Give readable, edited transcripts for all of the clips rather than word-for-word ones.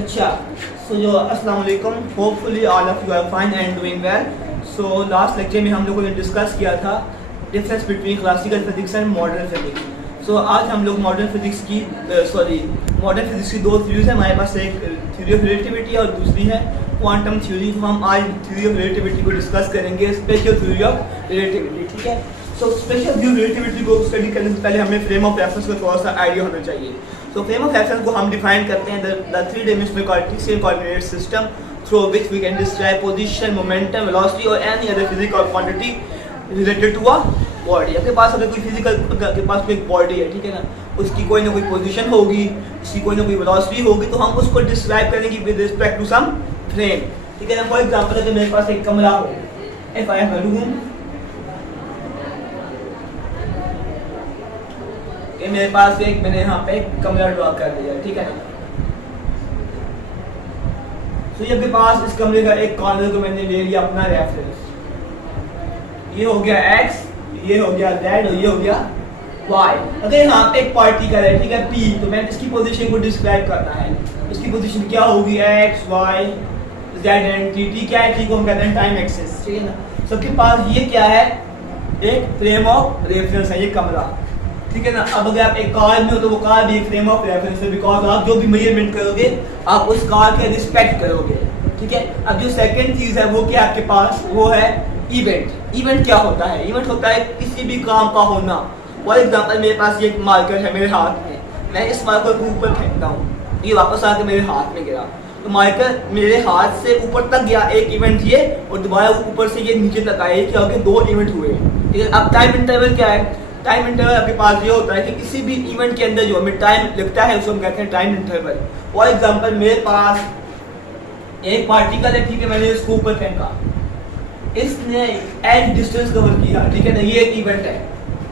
अच्छा, सो जो अस्सलाम वालेकुम, hopefully all of you are fine and doing well. So last lecture में हम लोगों ने डिस्कस किया था difference between classical physics and modern physics. So आज हम लोग मॉडर्न फिजिक्स की दो थ्योरीज है हमारे पास, एक थ्योरी ऑफ रिलेटिविटी और दूसरी है क्वांटम थ्योरी। तो हम आज थ्योरी ऑफ रिलेटिविटी को डिस्कस करेंगे, स्पेशल थ्योरी ऑफ रिलेटिविटी। ठीक है, so special theory of relativity को स्टडी करने से पहले हमें फ्रेम ऑफ रेफरेंस का थोड़ा सा आइडिया होना चाहिए। So frame of reference को हम डिफाइन करते हैं the three-dimensional Cartesian coordinate system through which we can describe position, momentum, velocity or any other physical quantity related to a body। आपके पास अगर कोई फिजिकल के पास कोई बॉडी है, ठीक है ना, उसकी कोई ना कोई पोजीशन होगी, उसकी कोई ना कोई वेलोसिटी होगी, तो हम उसको डिस्क्राइब करेंगे with respect to some frame. ठीक है ना, फॉर एग्जांपल अगर मेरे पास एक कमरा हो, if I have a room, मेरे पास एक मैंने यहाँ पे कमरा ड्रॉ कर दिया, ठीक है ना। तो ये अपने पास इस कमरे का एक कॉर्नर को मैंने ले लिया अपना रेफरेंस, ये हो गया x, ये हो गया z और ये हो गया y। अगर यहाँ पे एक पार्टिकल है, ठीक है, p, तो मैंने इसकी पोजीशन को डिस्क्राइब करना है। इसकी पोजीशन क्या होगी, x, y, z and t क्या है, t को हम कहते हैं टाइम एक्सिस, ठीक है ना। सबके पास ये क्या है, एक फ्रेम ऑफ रेफरेंस है, ये कमरा, ठीक है ना। अब अगर आप एक कार में हो तो वो कार भी एक फ्रेम ऑफ रेफरेंस है, बिकॉज आप जो भी मेजरमेंट करोगे आप उस कार के रिस्पेक्ट करोगे, ठीक है। अब जो सेकंड चीज है वो क्या आपके पास, वो है इवेंट। इवेंट क्या होता है, इवेंट होता है किसी भी काम का होना। फॉर एग्जांपल मेरे पास ये एक मार्कर है मेरे हाथ में, मैं इस मार्कर को ऊपर फेंकता हूँ, ये वापस आके मेरे हाथ में गिरा, तो मार्कर मेरे हाथ से ऊपर तक गया, एक इवेंट ये, और दोबारा ऊपर से ये नीचे तक आया, क्या हो गया, दो इवेंट हुए, ठीक है। अब टाइम इंटरवल क्या है, टाइम इंटरवल आपके पास ये होता है कि किसी भी इवेंट के अंदर जो हमें टाइम लगता है उसको हम कहते हैं टाइम इंटरवल। फॉर एग्जांपल मेरे पास एक पार्टिकल है, ठीक है, मैंने इसको ऊपर फेंका, इसने एज डिस्टेंस कवर किया, ठीक है ना, ये एक इवेंट है,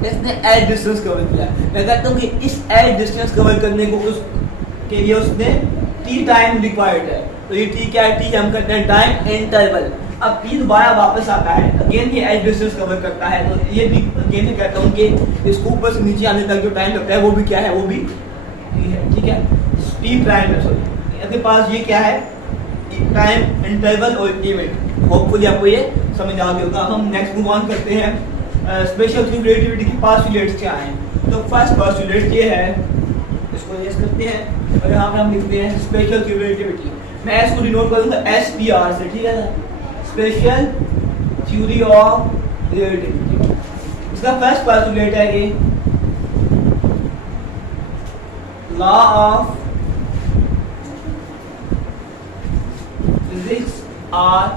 इसने एज डिस्टेंस कवर किया। मैं कहता हूँ कि इस एज डिस्टेंस कवर करने को उसके लिए उसने टी टाइम रिक्वायर्ड है, तो ये टी क्या है, टी हम कहते हैं टाइम इंटरवल। अब टी दोबारा वापस आता है, अगेन ये एज डिस्टेंस कवर करता है, तो ये भी अगेन मैं कहता हूँ कि इसको ऊपर से नीचे आने तक जो टाइम लगता है वो भी क्या है, वो भी टी है, ठीक है, टी प्राइम है। सॉरी, आपके पास ये क्या है, टाइम इंटरवल और इवेंट। होपफुली आपको ये समझ आ गया होगा। हम नेक्स्ट मूव ऑन करते हैं, स्पेशल थ्योरी ऑफ रिलेटिविटी के पोस्टुलेट्स क्या हैं। तो फर्स्ट पोस्टुलेट ये है, इसको रेस करते हैं और यहाँ पे हम लिखते हैं स्पेशल थ्योरी ऑफ रिलेटिविटी। मैं इसको डिनोट करूँगा SPR से, ठीक है ना, स्पेशल थ्योरी ऑफ रिलेटिविटी। इसका फर्स्ट पोस्टुलेट है ये law of physics are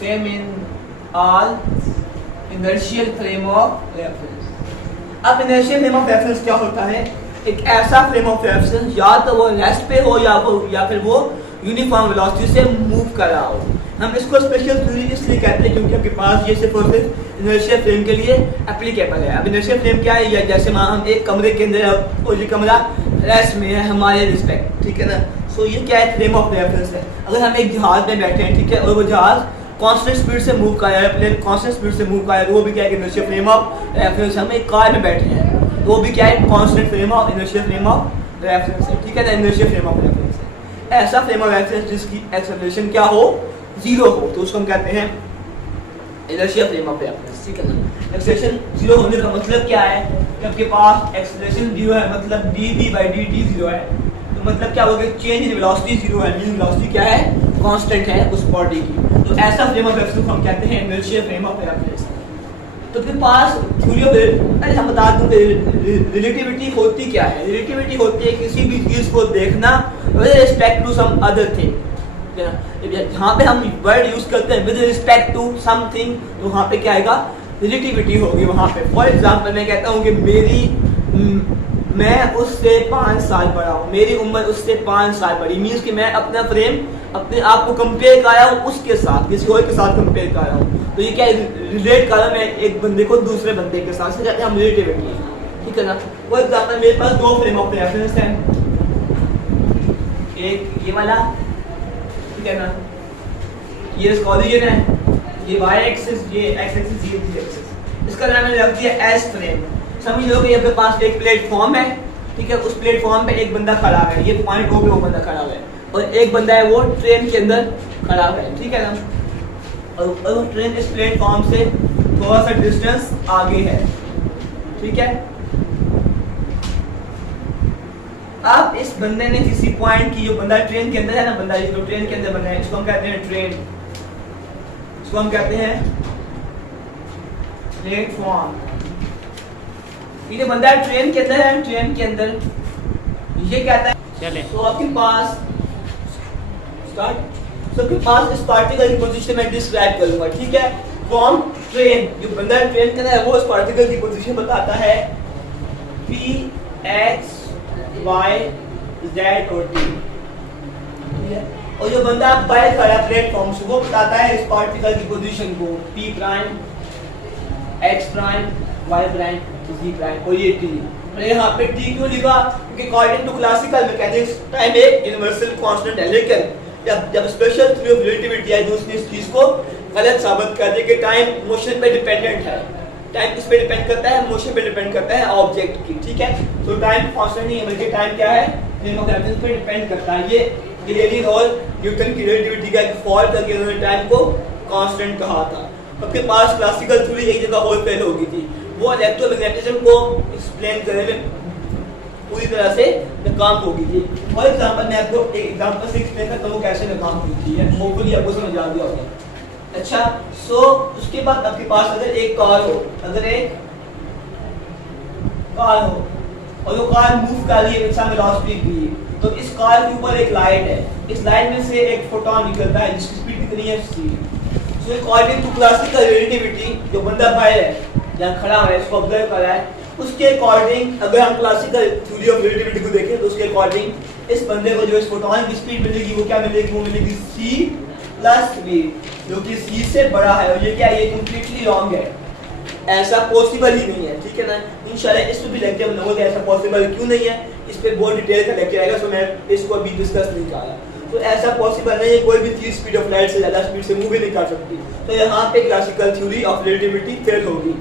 same in all inertial frame of reference. अब इनर्शियल फ्रेम ऑफ रेफरेंस क्या होता है, एक ऐसा फ्रेम ऑफ रेफरेंस या तो वो रेस्ट पे हो या फिर वो यूनिफॉर्म वेलोसिटी से मूव कर रहा हो। हम इसको स्पेशल थ्योरी इसलिए कहते हैं क्योंकि आपके पास ये सिर्फ और सिर्फ इनर्शियल फ्रेम के लिए एप्लीकेबल है। अब इनर्शियल फ्रेम क्या है, या जैसे हम एक कमरे के अंदर और ये कमरा रेस्ट में है हमारे रिस्पेक्ट, ठीक है ना। सो ये क्या है, फ्रेम ऑफ रेफरेंस है। अगर हम एक जहाज में बैठे हैं, ठीक है, और वो जहाज कांस्टेंट स्पीड से मूव कर रहा है, प्लेन कांस्टेंट स्पीड से मूव कर रहा है, तो वो भी क्या है, इनर्शियल फ्रेम ऑफ रेफरेंस। हम एक कार में बैठे हैं, तो वो भी क्या है, constant frame of inertial frame of reference है, ठीक है ना, इनर्शियल फ्रेम ऑफ रेफरेंस है। ऐसा फ्रेम ऑफ रेफरेंस जिसकी एक्सेलरेशन क्या हो, जीरो हो, तो उसको हम कहते हैं इनर्शियल फ्रेम ऑफ रेफरेंस, ठीक है ना। एक्सेलरेशन जीरो होने का मतलब क्या है, कि आपके पास एक्सेलरेशन जीरो है, मतलब dv/dt जीरो है, तो मतलब क्या होगा, चेंज इन वेलोसिटी जीरो है, मीन वेलोसिटी क्या है, कांस्टेंट है उस बॉडी की। तो ऐसा फ्रेम ऑफ रेफरेंस को हम कहते हैं इनर्शियल फ्रेम ऑफ रेफरेंस। तो फिर पास थ्योरी ऑफ, अरे हम बता दूं रिलेटिविटी होती क्या है। रिलेटिविटी होती है किसी भी चीज को देखना with respect to some other thing, जहाँ पे हम वर्ड यूज करते हैं विद रिस्पेक्ट टू समथिंग, तो वहाँ पे क्या आएगा, रिलेटिविटी होगी वहाँ पे। फॉर एग्जांपल मैं कहता हूँ कि मैं उससे 5 साल बड़ा हूँ, मेरी उम्र उससे 5 साल बड़ी, मीन्स कि मैं अपना फ्रेम अपने आप को कंपेयर कर रहा हूँ उसके साथ, किसी और के साथ कंपेयर कर रहा हूँ, तो ये क्या रिलेट कर रहा हूँ मैं एक बंदे को दूसरे बंदे के साथ, से कहते हैं हम रिलेटिविटी, ठीक है ना। फॉर एग्जांपल मेरे पास दो फ्रेम ऑफ रेफरेंस हैं, एक ये वाला, ठीक है ना, ये इसका ओरिजिन है, ये y एक्सिस, ये x एक्सिस, ये z एक्सिस, इसका नाम मैंने रख दिया S फ्रेम। समझ लो कि आपके पास एक प्लेटफॉर्म है, ठीक है, उस प्लेटफॉर्म पे एक बंदा खड़ा है, ये पॉइंट ओ पे वो बंदा खड़ा हुआ है, और एक बंदा है वो ट्रेन के अंदर खड़ा हुआ है, ठीक है ना, और वो ट्रेन इस प्लेटफॉर्म से थोड़ा सा डिस्टेंस आगे है, ठीक है। अब इस बंदे ने किसी पॉइंट की, जो बंदा ट्रेन के अंदर है ना, बंदा जो ट्रेन के अंदर बंदा है, इसको हम कहते हैं ट्रेन, इसको हम कहते हैं प्लेटफॉर्म। ये जो बंदा ट्रेन के अंदर है, ट्रेन के अंदर ये कहता है चले। तो आपके पास स्टार्ट, तो आपके पास इस पार्टिकल की पोजीशन मैं डिस्क्राइब करूंगा, ठीक है। फ्रॉम ट्रेन, जो बंदा ट्रेन के अंदर है वो इस पार्टिकल की पोजीशन बताता है P, X, Y, Z और T, ठीक है। और जो बंदा बाहर खड़ा प्लेटफॉर्म से वो बताता है इस पार्टिकल की पोजीशन को P prime, X prime, Y prime, Z prime और ये T। मैंने यहाँ पे T क्यों लिखा? क्योंकि according to classical mechanics time एक यूनिवर्सल कांस्टेंट है, लेकिन जब स्पेशल थ्योरी ऑफ रिलेटिविटी आई तो उसने इस चीज को गलत साबित कर दिया कि टाइम मोशन पे डिपेंडेंट है, टाइम किस पे डिपेंड करता है, मोशन पे डिपेंड करता है ऑब्जेक्ट की, ठीक है। तो टाइम कांस्टेंट नहीं है बल्कि टाइम क्या है, फ्रेम ऑफ रेफरेंस पे डिपेंड करता है। ये क्लियरली और न्यूटन की रिलेटिविटी का एक फॉल्ट करके उन्होंने टाइम को कांस्टेंट कहा था। आपके पास क्लासिकल थ्योरी एक जगह और फेल हो गई थी, वो इलेक्ट्रोमैग्नेटिज्म को एक्सप्लेन करने में पूरी तरह से नाकाम हो गई थी। फॉर एग्जांपल मैं आपको एक एग्जांपल से एक्सप्लेन करता हूं वो कैसे नाकाम हुई थी, होपफुली आपको समझ आ गया होगा। अच्छा, सो उसके बाद आपके पास अगर एक कार हो, अगर एक कार हो और वो कार मूव कर रही है विद सम वेलोसिटी v, तो इस कार के ऊपर एक लाइट है, इस लाइट में से एक फोटॉन निकलता है जिसकी स्पीड कितनी है c। So according to classical relativity, जो बंदा बाहर है जहां खड़ा है इसको ऑब्जर्व कर रहा है, उसके अकॉर्डिंग अगर हम क्लासिकल थ्योरी ऑफ रिलेटिविटी को देखें तो उसके अकॉर्डिंग इस बंदे को जो इस फोटॉन की स्पीड मिलेगी वो क्या मिलेगी, वो मिलेगी c प्लस v, जो कि c से बड़ा है। और ये क्या है, ये कंप्लीटली रॉन्ग है, ऐसा पॉसिबल ही नहीं है, ठीक है ना। इंशाल्लाह इस पे भी लेक्चर बनाऊंगा ऐसा पॉसिबल क्यों नहीं है, इस पे बहुत डिटेल का लेक्चर आएगा, सो मैं इसको अभी डिस्कस नहीं कर रहा। तो ऐसा पॉसिबल नहीं है, कोई भी चीज स्पीड ऑफ लाइट से ज्यादा स्पीड से मूव ही नहीं कर सकती। तो यहाँ पे classical theory of relativity fail होगी,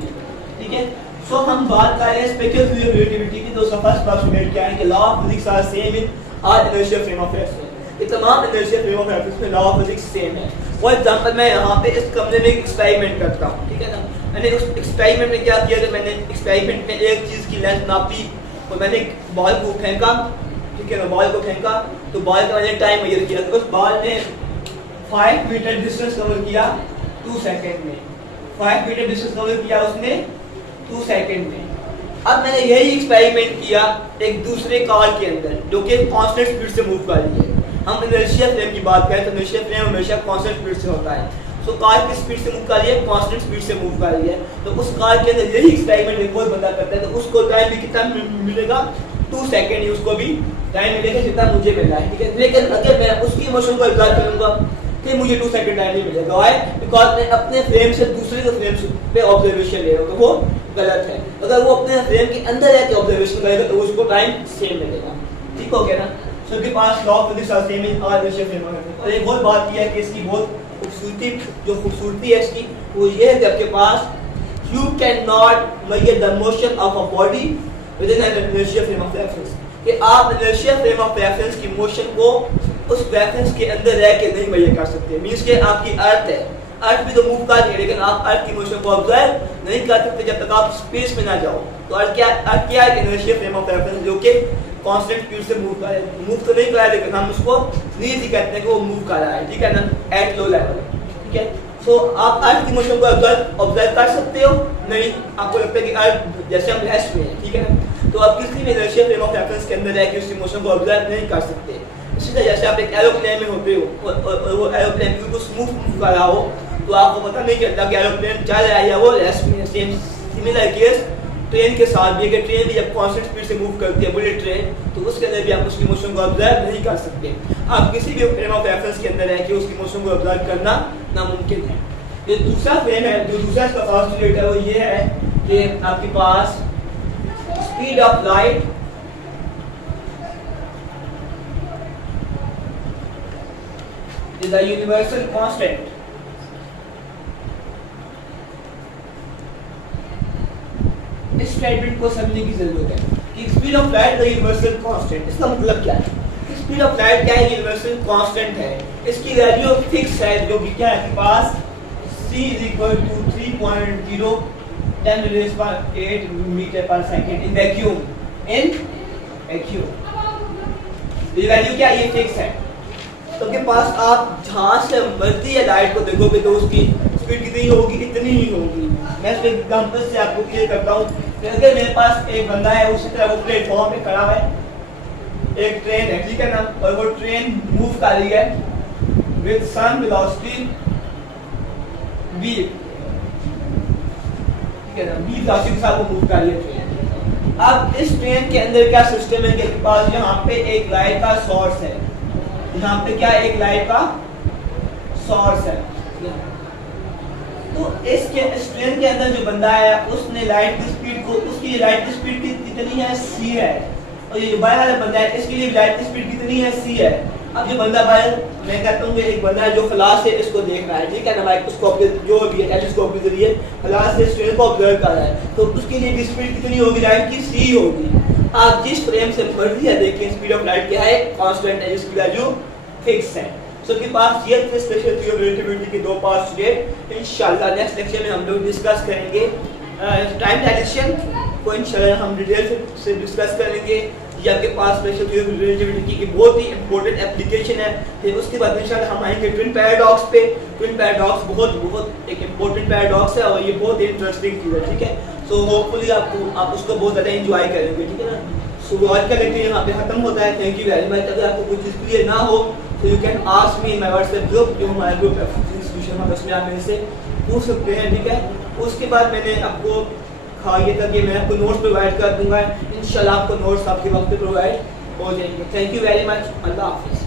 ठीक है। सो हम बात कर रहे हैं स्पेशल थ्योरी ऑफ रिलेटिविटी की। तो फर्स्ट पोस्टुलेट क्या है कि law of physics are same in all inertia frame of reference. ये तमाम इनर्शिया फ्रेम ऑफ रेफरेंस में लॉ ऑफ फिजिक्स सेम है। फॉर एग्जांपल मैं यहाँ पे इस कमरे में एक एक्सपेरिमेंट करता हूँ, ठीक है ना। मैंने उस एक्सपेरिमेंट में क्या किया कि मैंने एक्सपेरिमेंट में एक चीज की लेंथ नापी और मैंने एक बॉल को फेंका, ठीक है ना, बॉल को फेंका तो बॉल का मैंने टाइम मेजर किया, तो उस बॉल ने 5 मीटर डिस्टेंस कवर किया 2 सेकंड में, 5 मीटर डिस्टेंस कवर किया उसने 2 सेकंड में। अब मैंने यही एक्सपेरिमेंट किया एक दूसरे कार के अंदर जो कि कांस्टेंट स्पीड से मूव कर रही है। हम इनर्शिया फ्रेम की बात करें तो इनर्शिया फ्रेम हमेशा कांस्टेंट स्पीड से होता है। सो कार किस स्पीड से मूव कर रही है, कांस्टेंट स्पीड से मूव कर रही है। तो उस कार के अंदर यही एक्सपेरिमेंट एक और बंदा करता है तो उसको टाइम भी कितना मिलेगा, 2 सेकंड ही उसको भी टाइम मिलेगा जितना मुझे मिला है, ठीक है। लेकिन अगर मैं उसकी इमोशन को इग्नोर करूंगा कि मुझे 2 सेकंड टाइम नहीं मिलेगा, व्हाई? बिकॉज़ मैं अपने फ्रेम से दूसरे के फ्रेम पे ऑब्जर्वेशन ले रहा हूं, तो वो गलत है। अगर वो अपने फ्रेम के अंदर रह के ऑब्जर्वेशन करेगा तो उसको टाइम सेम मिलेगा, ठीक हो गया ना। सो के पास law of physics are same in all inertia frame of reference. और एक और बात यह है कि इसकी बहुत खूबसूरती है इसकी, वो ये है कि आपके पास you can not measure the motion of a body within an inertia frame of reference, कि आप इनर्शिया फ्रेम ऑफ रेफरेंस की मोशन को उस रेफरेंस के अंदर रह के नहीं मेजर कर सकते। मींस कि आपकी अर्थ है, अर्थ भी तो मूव कर रही है लेकिन आप अर्थ की मोशन को ऑब्जर्व नहीं कर सकते जब तक आप स्पेस में ना जाओ। तो अर्थ क्या है, इनर्शिया फ्रेम ऑफ रेफरेंस जो कि कांस्टेंट स्पीड से मूव कर रहा है, मूव तो नहीं कर रहा है लेकिन हम उसको नहीं कहते हैं कि वो मूव कर रहा है, ठीक है ना, एट लो लेवल, ठीक है। सो आप अर्थ की मोशन को ऑब्जर्व कर सकते हो, नहीं आपको लगता है कि अर्थ जैसे हम रेस्ट में है, ठीक है ना, तो आप किसी भी इनर्शिया फ्रेम ऑफ रेफरेंस के अंदर रह के उसकी मोशन को ऑब्जर्व नहीं कर सकते। इसी तरह जैसे आप एक एरोप्लेन में होते हो और वो एरोप्लेन बिल्कुल स्मूथ मूव कर रहा हो तो आपको पता नहीं चलता कि एरोप्लेन चल रहा है या वो रेस्ट में है। सेम सिमिलर केस ट्रेन के साथ भी, अगर ट्रेन भी जब कांस्टेंट स्पीड से मूव करती है बुलेट ट्रेन, तो उसके अंदर भी आप उसकी मोशन को ऑब्जर्व नहीं कर सकते। आप किसी भी फ्रेम ऑफ रेफरेंस के अंदर रह के उसकी मोशन को ऑब्जर्व करना नामुमकिन है। ये दूसरा फ्रेम है, जो दूसरा इसका पोस्टुलेट है वो ये है कि आपके पास speed of light is a universal constant. इस स्टेटमेंट को समझने की जरूरत है। कि speed of light the universal constant. इसका मतलब क्या है? स्पीड ऑफ लाइट क्या है? यूनिवर्सल कांस्टेंट है, इसकी वैल्यू फिक्स है, जो कि क्या है आपके पास c = 3.0 10⁸ मीटर/सेकंड इन वैक्यूम। ये वैल्यू क्या है? ये फिक्स है। तो के पास आप जहाँ से मर्जी है लाइट को देखोगे तो उसकी स्पीड कितनी होगी? इतनी ही होगी। मैं इसके एग्जांपल से आपको क्लियर करता हूँ कि अगर मेरे पास एक बंदा है, उसी तरह वो प्लेटफॉर्म पे खड़ा है, एक ट्रेन है, ठीक है ना, और वो ट्रेन मूव कर रही है विद सम वेलोसिटी v, ठीक है ना, v वेलोसिटी के साथ वो मूव कर रही है ट्रेन। अब इस ट्रेन के अंदर क्या सिस्टम है कि आपके पास यहाँ पे एक लाइट का सोर्स है, यहाँ पे क्या एक लाइट का सोर्स है। तो इसके इस ट्रेन के अंदर जो बंदा है उसने लाइट की स्पीड को, उसकी लाइट की स्पीड कितनी है? c है। और ये जो बाहर वाला बंदा है इसके लिए लाइट की स्पीड कितनी है? c है। अब जो बंदा बाहर, मैं कहता हूँ एक बंदा है जो खला से इसको देख रहा है, ठीक है ना, माइक्रोस्कोप के जो भी है टेलीस्कोप के जरिए खला से इस ट्रेन को ऑब्जर्व कर रहा है, तो उसके लिए भी स्पीड कितनी होगी? लाइट की c होगी। आप जिस फ्रेम से मर्जी है देखिए, स्पीड ऑफ लाइट क्या है? कांस्टेंट है, जिसकी वैल्यू फिक्स है। सो के पास ये थे स्पेशल थ्योरी ऑफ रिलेटिविटी के 2 पार्ट्स टुडे। इंशाल्लाह नेक्स्ट लेक्चर में हम लोग डिस्कस करेंगे टाइम डायलेशन को, इंशाल्लाह हम डिटेल से डिस्कस करेंगे। ये आपके पास स्पेशल थ्योरी ऑफ रिलेटिविटी की बहुत ही इंपॉर्टेंट एप्लीकेशन है। फिर उसके बाद इंशाल्लाह हम आएंगे ट्विन पैराडॉक्स पे। ट्विन पैराडॉक्स बहुत एक इंपॉर्टेंट पैराडॉक्स है और ये बहुत इंटरेस्टिंग चीज़ है, ठीक है। सो होपफुली आप उसको बहुत ज़्यादा एंजॉय करेंगे, ठीक है ना। सो आज का लेक्चर यहाँ पे खत्म होता है। Thank you very much. अगर आपको कोई चीज़ क्लियर ना हो तो you can ask me in my WhatsApp group, जो हमारा ग्रुप है इंस्टीट्यूशन में, उसमें आप मेरे से पूछ सकते हैं, ठीक है। उसके बाद मैंने आपको कहा ये था कि मैं आपको नोट्स प्रोवाइड कर दूंगा। इंशाल्लाह आपको नोट्स आपके वक्त पे प्रोवाइड हो जाएंगे। Thank you very much. अल्लाह हाफिज़।